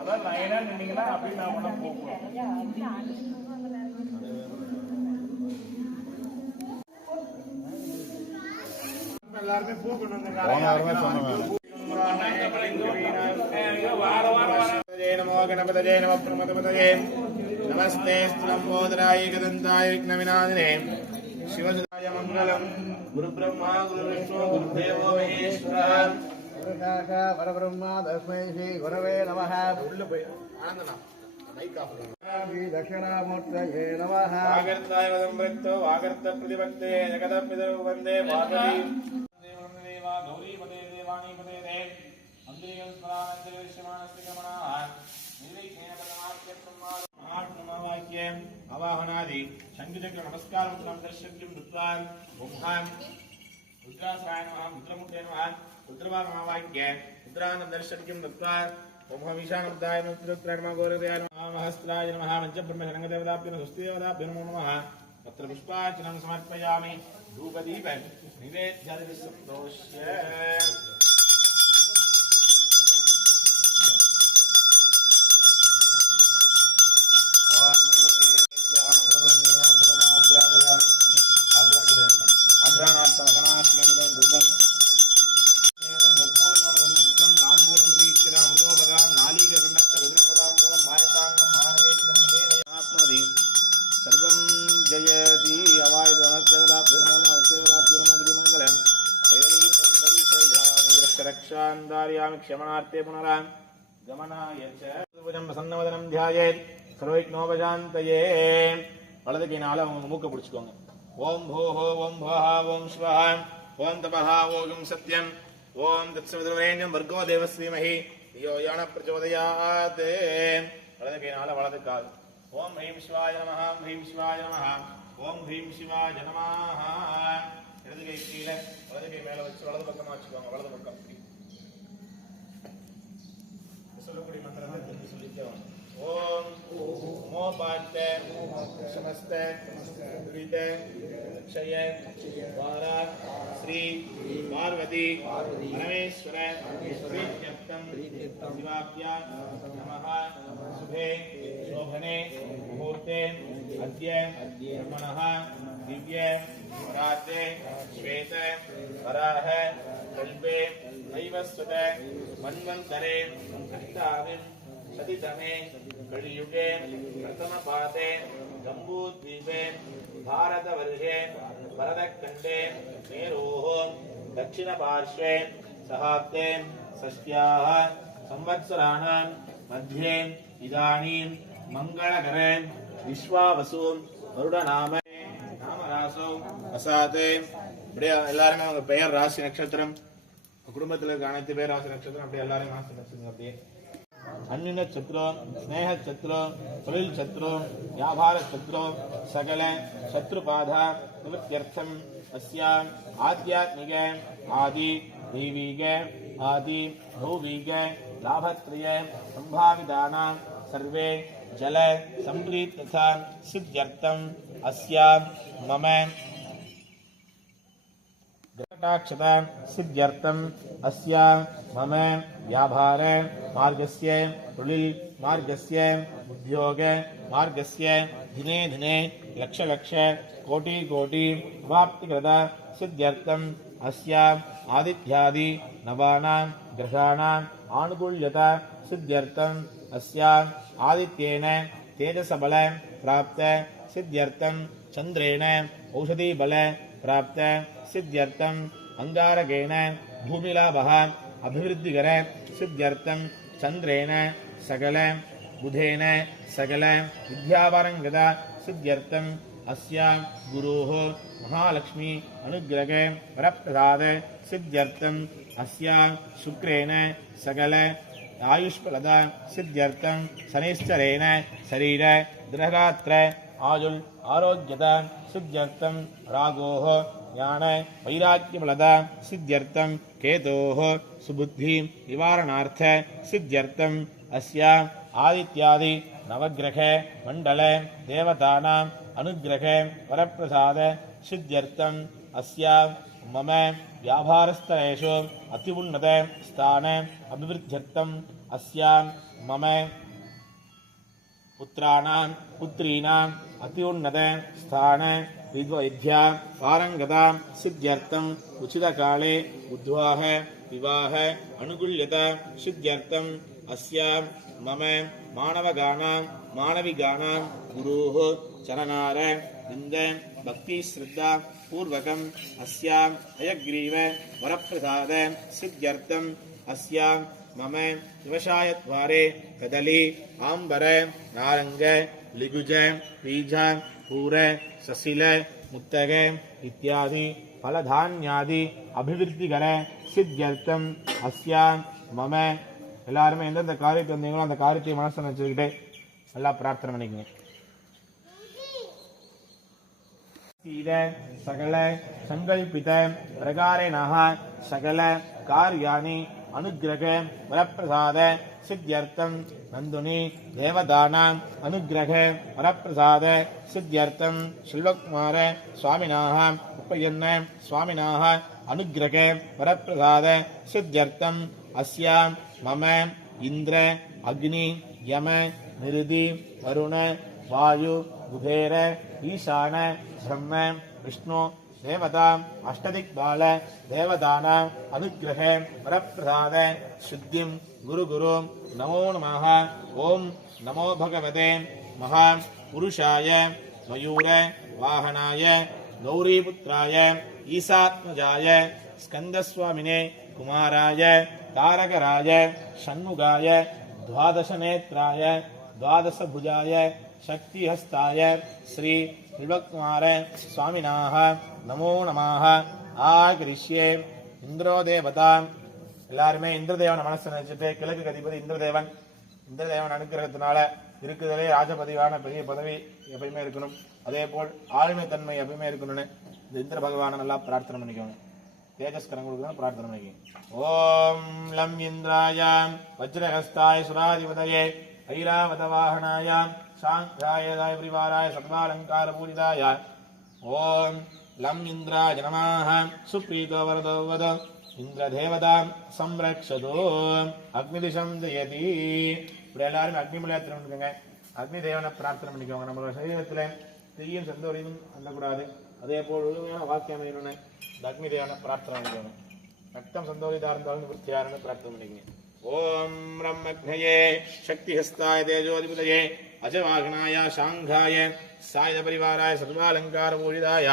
அதான் லைனா நின்னீங்கன்னா அப்படி நான் உள்ள போகணும். எல்லாருமே பூ கொண்டு வந்தாங்க. நமோ கணபதயே நம பிரமதபதயே நமஸ்தே ஸ்தலம்போதராய கதந்தாய விக்னவிநாதினே சிவசுதாய மங்களம். குரு பிரம்மா குரு விஷ்ணு குருதேவோ மகேஸ்வரः பரபிரம்மா தஸ்மை ஸ்ரீ குரவே நமः. உள்ள போய் ஆனந்தனா மைக் ஆஃப் பண்ணுங்க. தட்சிணாமூர்த்தயே நமः. வாகர்த்தாய வதம்பிரக்தோ வாகர்த்த பிரதிபக்தே ஜகத பிதரு வந்தே பார்வதி தேவா கௌரி பதே தேவானி பதே தே அந்தேயம் ஸ்மரானந்தே விஷ்மானஸ்தி கமனாः நிர்விக்னேன பதமார்த்தம் ஆத்மவாக்யம் அவாஹனாதி சங்கீதக நமஸ்காரம் சந்தர்ஷக்யம் துத்வான் ஓம் ருத்ராஸ்ராய நமः ருத்ரமுட்டே நமः ருத்ரவாமவாக்ய ருத்ரானந்தர்ஷக்யம் துத்வான் ஓம் ஈசானமுத்தாய ருத்ராய நமः கோரதயாய நமः மஹஸ்ராய நமः பஞ்சபிரம்ம சங்கதேவதாப்ய சுஸ்தேவதாப்ய நமோ நமः பத்ர புஷ்பார்ச்சனம் சமர்ப்பயாமி धूपदीप निवेद्य संतोष्य क्षमणार्थे पुनरां गमनाय च प्रसन्नवदनं ध्यायेत् सर्वविघ्नोपशान्तये. வலது கையினால அவங்க மூக்க பிடிச்சுக்கோங்க. ஓம் भूः ஓம் भुवः ஓம் स्वः ஓம் तपः ஓம் सत्यं ஓம் तत्सवितुर्वरेण्यं भर्गो देवस्य धीमहि धियो यो नः प्रचोदयात्. வலது கையினால வலது கால். ஓம் ஹ்ரீம் சிவாய நமः ஹ்ரீம் சிவாய நமः ஓம் ஹ்ரீம் சிவாய நமः. இடது கை கீழே வலது கை மேல வச்சு வலது பக்கமா வச்சுக்கோங்க. வலது பக்கம் சொல்லக்கூடிய மந்திரத்தை சொல்லிக்கோங்க. ஓம் மோபாத்தே समस्ते दुरिते क्षय वारा श्री पार्वती परमेश्वर प्रीत्यर्थं शिवाभ्यां नमः. शुभे शोभने मुहूर्ते अद्य ब्रह्मणः दिव्य रात्रे श्वेत वराह कल्पे वैवस्वत मन्वन्तरे अष्टाविं शतितमे कलियुगे प्रथमपादे जम्बूद्वीपे भारतवर्षे भरतखण्डे मेरोः दक्षिणपार्श्वे सहाब्दे षष्ट्याः संवत्सराणां मध्ये इदानीं मङ्गलकरे विश्वावसु वरुणनामे नामरासौ असाते. இப்படியே எல்லாருமே அவங்க பெயர் ராசி நட்சத்திரம் குடும்பத்தில் இருக்க அனைத்து பேர் ராசி நட்சத்திரம் அப்படியே எல்லாரும் ராசி நட்சத்திரம் அப்படியே अन्य शत्रु स्नेह शत्रु फलिल शत्रु व्यापार शत्रु सकल शत्रुबाधा निवृत्त्यर्थम अस्या आध्यात्मिक आदि दैविक आदि भौविक लाभत्रय संभावितानां सर्वे जल संप्रीत तथा सिद्ध्यर्थम अस्या मम ग्रहटाक्षता सिद्ध्यर्थम अस्या मम व्यापार मार्गस्य रुलिल मार्गस्य उद्योग मार्गस्य दिने दिने लक्ष लक्ष कोटि कोटि अवाप्तिकृत सिद्ध्यर्थम अस्या आदित्यादि नवानां ग्रहाणां आनुकूल्यता सिद्ध्यर्थम अस्या आदित्येन तेजसबल प्राप्त सिद्ध्यर्थम चंद्रेण औषधि बल प्राप्त सिद्ध्यर्थम अंगारकेण भूमिलाभः अभिवृद्धिकर सिद्ध्यर्थम चंद्रेण सकल बुधेन सकल विद्यावरंगत सिद्ध्यर्थम अस्या गुरोः महालक्ष्मी अनुग्रह वरप्रसाद सिद्ध्यर्थम अस्या शुक्रेण सकल आयुष्फलद सिद्ध्यर्थम शनिश्चरेण शरीर दृढगात्र आयुल आरोग्यता सिद्ध्यर्थम रागोः ज्ञान वैराग्यफलद सिद्ध्यर्थम केतोः सुबुद्धि निवारणार्थ सिद्ध्यर्थम अस्या आदित्यादि नवग्रह मंडल देवतानां अनुग्रह वरप्रसाद सिद्ध्यर्थम अस्या मम व्यापारस्थलेषु अत्युन्नत स्थान अभिवृद्ध्यर्थम अस्या मम पुत्राणां पुत्रीणाम् अत्युन्नत स्थान विद्या पारंगता सिद्ध्यर्थम उचितकाले उद्वाह विवाह अनुकूल्यता सिद्ध्यर्थम अस्या मम मानवगानां मानविगानां गुरुः चरणार विंद भक्ति श्रद्धा पूर्वकम अस्यां अयग्रीव वरप्रसाद सिद्ध्यर्थम अस्यां मम व्यवसाय द्वारे कदली आंबर नारंग लिगुज बीज पूर ससिल मुत्तग इत्यादि फलधान्यादि अभिवृद्धिकर सिद्ध्यर्थम अस्यां मम எல்லாருமே எந்தெந்த காரியத்தை வந்தீங்களோ அந்த காரியத்தை மனசில் வச்சுக்கிட்டே நல்லா பிரார்த்தனை பண்ணிக்கங்க. சகல சங்கல்பித பிரகாரேண சகல காரியாணி அனுக்கிரக வரப்பிரசாத சித்தியர்த்தம் நந்துனி தேவதானாம் அனுக்கிரக வரப்பிரசாத சித்தியர்த்தம் செல்வகுமார சுவாமினாக உப்பயன்ன சுவாமினாக अनुग्रह वरप्रसाद सिद्ध्यर्थम अस्यां मम इंद्र अग्नि यम निरुति वरुण वायु कुबेर ईशान ब्रह्म विष्णु देवता अष्टदिक्पाल देवतानां अनुग्रह वरप्रसाद सिद्धिं गुरु गुरु नमो नमः. ओम नमो भगवते महापुरुषाय मयूर वाहनाय गौरीपुत्राय ईशात्मजाय स्कंदस्वामिने कुमाराय तारकराय षण्मुगाय द्वादशनेत्राय द्वादशभुजाय शक्तिहस्ताय श्री शिवकुमार स्वामिनाः नमो नमः. आकरिष्ये इंद्रो देवता எல்லாருமே இந்திரதேவனை மனசுல நினைச்சிட்டு கிழக்கு அதிபதி இந்திரதேவன் இந்திரதேவன் அனுக்கிரகத்தினால இருக்குதலே ராஜபதிவான பெரிய பதவி எப்பயுமே இருக்கணும், அதே போல் ஆளுமை தன்மை எப்பயுமே இருக்கணும்னு இந்த இந்திர பகவானை நல்லா பிரார்த்தனை பண்ணிக்கோங்க. தேஜஸ்கரம் கொடுக்கணும் பிரார்த்தனை பண்ணிக்கோங்க. ஓம் லம் இந்திராய வஜ்ரஹஸ்தாய சுராதிபதயே ஐராவத வாகனாய சாங்காய பரிவாராய சர்வாலங்கார பூஜிதாய ஓம் லம் இந்திராய நமः. சுப்ரீதோ வரதோ வத இந்திரதேவதாம் சம்ரக்ஷதோ அக்னிதிஷம் ஜெயதி. இப்படி எல்லாரும் அக்னிமலையாத்திரம் பண்ணிக்கோங்க. அக்னி தேவனை பிரார்த்தனை பண்ணிக்கோங்க. நம்மளோட சரீரத்தில் தீயும் சந்தோரியும் அந்தக்கூடாது, அதே போல் ஒழுங்கான வாக்கியம் வேணும்னு இந்த அக்னி தேவனை பிரார்த்தனை பண்ணிக்கோங்க. ரத்தம் சந்தோரிதா இருந்தாலும் விருத்தியாருன்னு பிரார்த்தனை பண்ணிக்கோங்க. ஓம் பிரம்மக்னயே சக்திஹஸ்தாய தேஜோதிபதயே அஜவாகனாய சாங்காய சாயுத பரிவாராய சர்வாலங்கார பூஜிதாய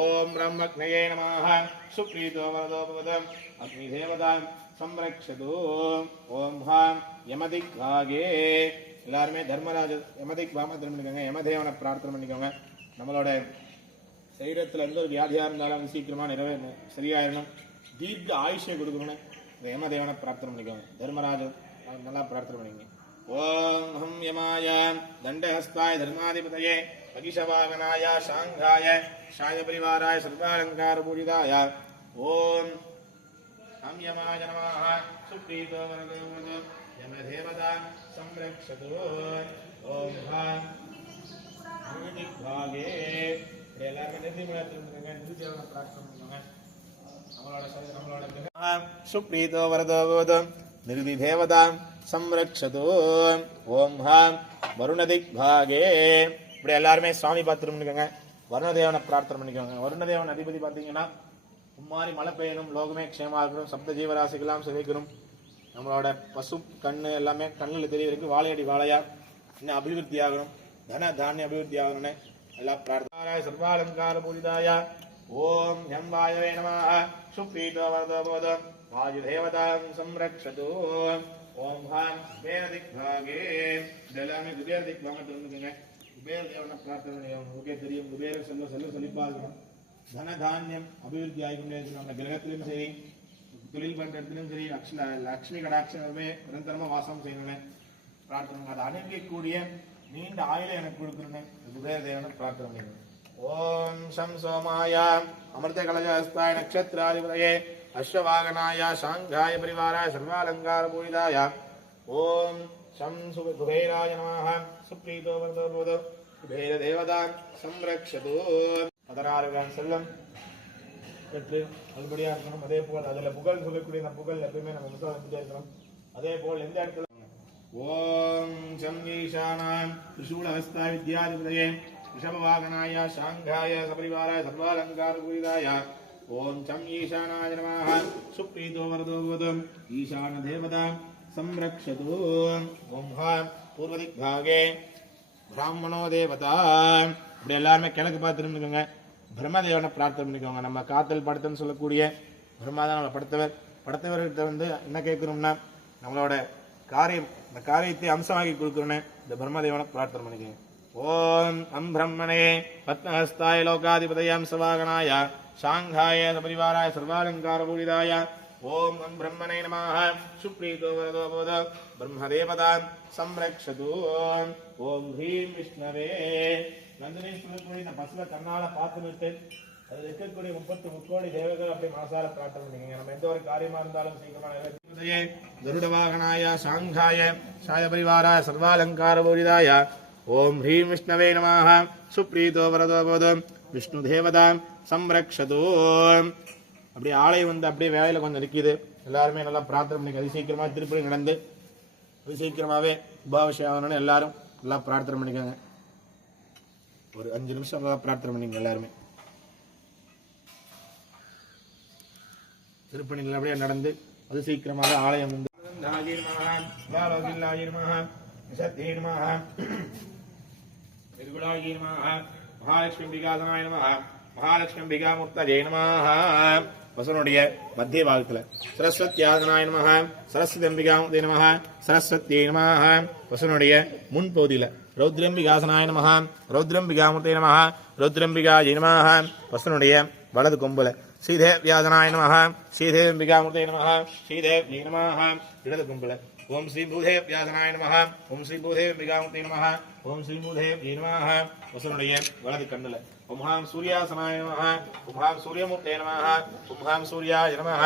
ஓம் பிரம்மக்னயே நமः. சுப்ரீதோ வரதோ பவதம் அக்னி தேவதாம் சம்ரக்ஷது. ஓம் ஹாம் யமதிக்பாகே. எல்லாருமே தர்மராஜ யமதிக் பாமத்திரம் பண்ணிக்கோங்க. யமதேவனை பிரார்த்தனை பண்ணிக்கோங்க. நம்மளோட சரீரத்தில் எந்த ஒரு வியாதியாக இருந்தாலும் சீக்கிரமாக சரியாயிடணும், தீர்க்க ஆயுஷை கொடுக்கணும். இந்த யமதேவனை பிரார்த்தனை பண்ணிக்கோங்க. தர்மராஜர் நல்லா பிரார்த்தனை பண்ணிக்கோங்க. ஓம் ஹம் யமாய தண்டஹஸ்தாய தர்மாதிபதயே அகிஷவாகனாய சாங்காய சாய பரிவாராய சர்வாலங்கார பூஜிதாய ஓம் ஹம் யமாய நமः. சுப்ரீதோ வரதோ வதோ யமதேவதாம் சம்ரக்ஷது. ஓம் ஹாம் யமதிக்பாகே. எல்லாரும் நிர்திமலத்தின் பிரார்த்தனை பண்ணுங்க. சுப்ரீதோ வரதோ வதோ நிருதி தேவதாம் சம்ரக்ஷது. ஓம் ஹாம் வருணதிக்பாகே. இப்படி எல்லாருமே சுவாமி பாத்திரம் பண்ணிக்கோங்க. வருணதேவனை பிரார்த்தனை பண்ணிக்கோங்க. வருணதேவன் அதிபதி பார்த்தீங்கன்னா உம்மாரி மழை பெய்யணும், லோகமே க்ஷேமா இருக்கணும், சப்த ஜீவராசிகளாம் சிதைக்கணும், நம்மளோட பசு கண்ணு எல்லாமே கண்ணில் தெரியறதுக்கு வாழையடி வாழையா இன்னும் அபிவிருத்தி ஆகணும், தன தானிய அபிவிருத்தி ஆகணும்னு எல்லாம் பிரார்த்தனை. சர்வாலங்கார பூஜிதாய ஓம் யம் வாயவே நமः. சுப்ரீதோ வரதோ பவதோ வாயுதேவதாம் சம்ரக்ஷது. ஓம் ஹாம் குபேரதிக்பாகே. இதெல்லாமே குபேர திக்பாகத்தில் இருந்துக்குங்க. குபேர தேவனை பிரார்த்தனை பண்ணிக்கோங்க. உங்களுக்கே தெரியும், குபேர செல்வ செல்வ செழிப்பா இருக்கணும், தன தானியம் அபிவிருத்தி ஆகிக்கொண்டே இருக்கணும். அந்த கிரகத்திலும் சரி, தொழில் பண்ற இடத்திலும் சரி, லக்ஷ்மி கடாட்சமே நிரந்தரமா வாசம் செய்யணும்னு பிரார்த்தனை. அதை அணுகக்கூடிய நீண்ட ஆயுளை எனக்கு கொடுக்கணும்னு குபேர தேவனை பிரார்த்தனை பண்ணிக்கணும். ஓம் சம் சோமாய அமிர்த கலஜஹஸ்தாய நக்ஷத்ராதிபதயே அஸ்வவாகனாய சாங்காய பரிவாராய சர்வாலங்கார பூஜிதாய ஓம் சம் குபேராய நமः. சுப்ரீதோ வரதோ பவதோ குபேர தேவதான் சம்ரக்ஷது. 16 செல்லம் பெற்று நல்லபடியா இருக்கணும். அதே போல் அதுல புகழ் சொல்லக்கூடிய அந்த புகழ் எப்பவுமே நம்ம முசாஃபிட்டே இருக்கணும். அதே போல் எந்த இடத்துல ஓம் சம் ஈசானாம் திரிசூலஹஸ்த வித்யாதிபதயே ரிஷபவாகனாய சாங்காய சபரிவாராய சர்வாலங்கார பூரிதாய ஓம் சம் ஈசானாய நமः சுப்ரீதோ வரதோ பவது ஈசான தேவதா சம்ரக்ஷது. ஓம் ஹாம் பூர்வதிக்பாகே பிராமணோ தேவதா. இப்படி எல்லாருமே கிழக்கு பார்த்து இருந்துக்கோங்க. பிரம்மதேவனை பிரார்த்தனை பண்ணிக்கோங்க. நம்ம காத்தல் படுத்தன்னு சொல்லக்கூடிய பிரம்மா தான் நம்மளை படுத்தவர்கிட்ட வந்து என்ன கேட்கணும்னா நம்மளோட காரியம், இந்த காரியத்தை அம்சமாக்கி கொடுக்கணும்னு இந்த பிரம்மதேவனை பிரார்த்தனை பண்ணிக்கோங்க. ஓம் அம் பிரம்மணே பத்மஹஸ்தாய லோகாதிபதயம் சவாகனாய சாங்காய சபரிவாராய சர்வாலங்கார பூரிதாய ஓம் அம் பிரம்மணே நமः சுப்ரீதோ வரதோ பவது பிரம்மதேவதாம் சம்ரக்ஷது. ஓம் ஹ்ரீம் விஷ்ணவே. நந்தினேஸ்வரர் இந்த பசுவை கண்ணால பார்த்து விட்டு அதில் இருக்கக்கூடிய 30 முக்கோடி தேவர்கள் அப்படி மனசார பிரார்த்தனை பண்ணிக்கோங்க. நம்ம எந்த ஒரு காரியமா இருந்தாலும் சீக்கிரமா கருட வாகனாய சாங்காய சாய பரிவாராய சர்வாலங்கார பூரிதாய ஓம் ஹ்ரீம் விஷ்ணவே நமः சுப்ரீதோ வரதோ பவது விஷ்ணு தேவதாம் சம்ரக்ஷது. அப்படியே ஆலயம் வந்து அப்படியே வேலையில கொஞ்சம் நிற்கிது. எல்லாருமே நல்லா பிரார்த்தனை பண்ணிக்க. அது சீக்கிரமா திருப்பதி நடந்து அது சீக்கிரமாவே உபாபிஷேகம் எல்லாரும் நல்லா பிரார்த்தனை பண்ணிக்கோங்க. ஒரு 5 நிமிஷம் பிரார்த்தனை பண்ணிங்க. எல்லாருமே திருப்பணிகள் அப்படியே நடந்து அது சீக்கிரமாக ஆலயம் வந்து மகாலட்சுமி பிகாசனாய நமः மகாலட்சுமி பிகாமூர்த்தஜே நமः. வசனுடைய மத்திய பாகத்துல சரஸ்வத்யாதனாய நமः சரஸ்வதி அம்பிகாமூர்த்தே நமः சரஸ்வத்யே நமः. வசனுடைய முன்பகுதியில ரௌத்ரம்பிகாசனாய நமः ரௌத்ரம்பிகாமூர்த்தே நமः ரௌத்ரம்பிகாஜே நமः. வசனுடைய வலது கொம்புல ஸ்ரீதேவ்யாதனாய நமः ஸ்ரீதேவ்யம்பிகாமூர்த்தே நமः ஸ்ரீதேவ்யே நமः. இடது கொம்புல ஓம் ஸ்ரீ பூதேவ்யாதனாய நமः ஓம் ஸ்ரீ பூதேவ்யம்பிகாமூர்த்தே நமः ஓம் ஸ்ரீ பூதேவ்யே நமः. வசனுடைய வலது கண்ணுல ஓம் ஹாம் சூர்யாசனாய நமः ஓம் ஹாம் சூரியமூர்த்தே நமः ஓம் ஹாம் சூர்யாய நமः.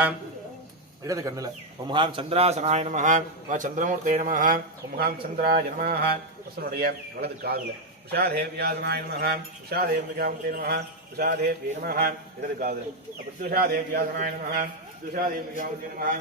இடது கண்ணுல ஓம் ஹாம் சந்திராசனாய நமः ஓம் சந்திரமூர்த்தே நமः ஓம் ஹாம் சந்திராய நமः. வசனுடைய வலது காதுல உஷாதேவ்யாதனாய நமः உஷாதேவ்யம்பிகாமூர்த்தே நமः உஷாதேவ்யே நமः. இடது காதுல உஷாதேவ்யாதனாய நமः உஷாதேவ்யம்பிகாமூர்த்தே நமः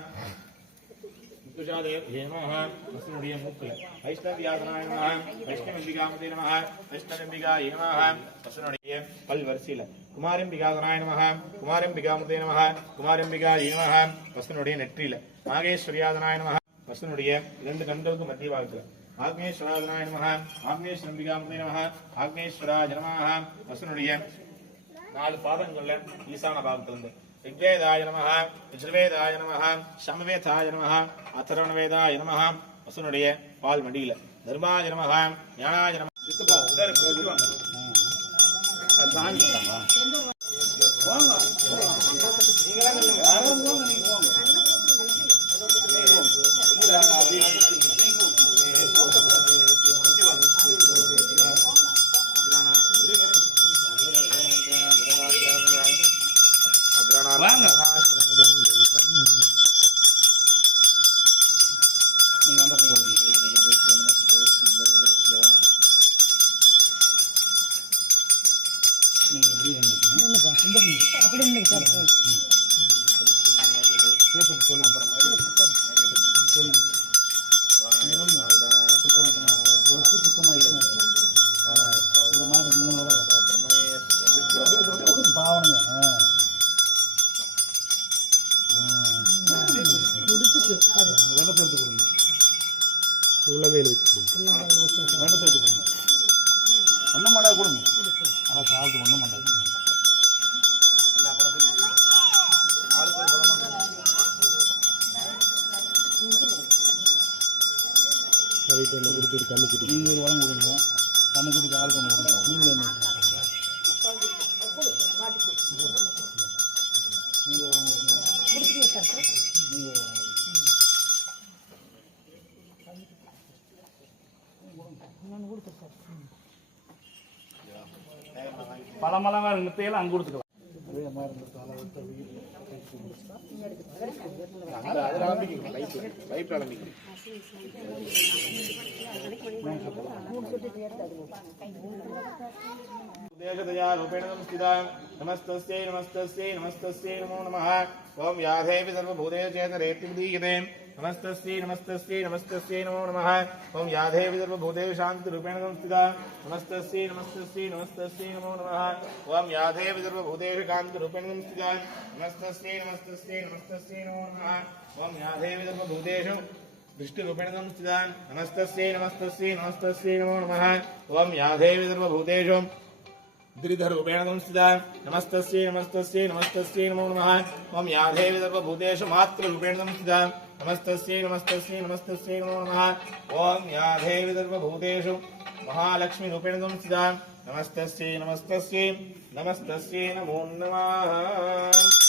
உஷாதேவ்யே நமः. வசனுடைய மூக்குல வைஷ்ணவ்யாதனாய நமः வைஷ்ணவம்பிகாமூர்த்தே நமः வைஷ்ணவம்பிகாயே நமः. வசனுடைய பல் வரிசையில குமாரம்பிகாதனாய நமः குமாரம்பிகாமூர்த்தே நமः குமாரம்பிகாயே நமः. வசனுடைய நெற்றியில நாகேஸ்வரியாதனாய நமः வசனுடைய 2 கண்களுக்கு மத்திய பாகத்துல ஆக்னேஸ்வராதனாய நமः ஆக்னேஸ்வரம்பிகாமூர்த்தே நமः ஆக்னேஸ்வராய நமः. வசனுடைய 4 பாதங்கள்ல ஈசான பாகத்திலிருந்து ரிக்வேதாய நமः யஜுர்வேதாய நமः சமவேதாய நமः அதர்வணவேதாய நமः. வசனுடைய பால் மடியில தர்மாய நமः ஞானாய நமः. ஒன்றும் மாட்டா கொடுங்க. ஆனால் சாப்பிட்டு ஒன்றும் மாட்டாது. கொடுத்துட்டு கண்ணுக்குட்டி நீங்கள் ஒரு வளம் கொடுங்க. கண்ணுக்குட்டிக்கு ஆள் கொண்டு கொடுங்க. நீங்கள் என்ன பழமளவா நிறுத்தையெல்லாம் அங்கே கொடுத்துக்கலாம். பைப் ஆரம்பிக்கும் देशदया रूपेण संस्थिता नमस्तस्यै नमस्तस्यै नमस्तस्यै नमो नमः ओम याधेवि सर्वभूतेषु चेतरेति दीयते नमस्तस्यै नमस्तस्यै नमस्तस्यै नमो नमः ओम याधेवि सर्वभूतेषु शान्तिरूपेण संस्थिता नमस्तस्यै नमस्तस्यै नमस्तस्यै नमो नमः ओम याधेवि सर्वभूतेषु कान्तिरूपेण संस्थिता नमस्तस्यै नमस्तस्यै नमस्तस्यै नमो नमः ओम याधेवि सर्वभूतेषु दृष्टिरूपेण संस्थिता नमस्तस्यै नमस्तस्यै नमस्तस्यै नमो नमः ओम याधेवि सर्वभूतेषु द्रिधरूपेण संस्थिता नमस्तस्यै नमस्तस्यै नमस्तस्यै नमो नमः ओम याधेवि सर्वभूतेषु मातृरूपेण संस्थिता नमस्तस्यै नमस्तस्यै नमस्तस्यै नमो नमः ओम याधेवि सर्वभूतेषु महालक्ष्मीरूपेण संस्थिता नमस्तस्यै नमस्तस्यै नमस्तस्यै नमो नमः।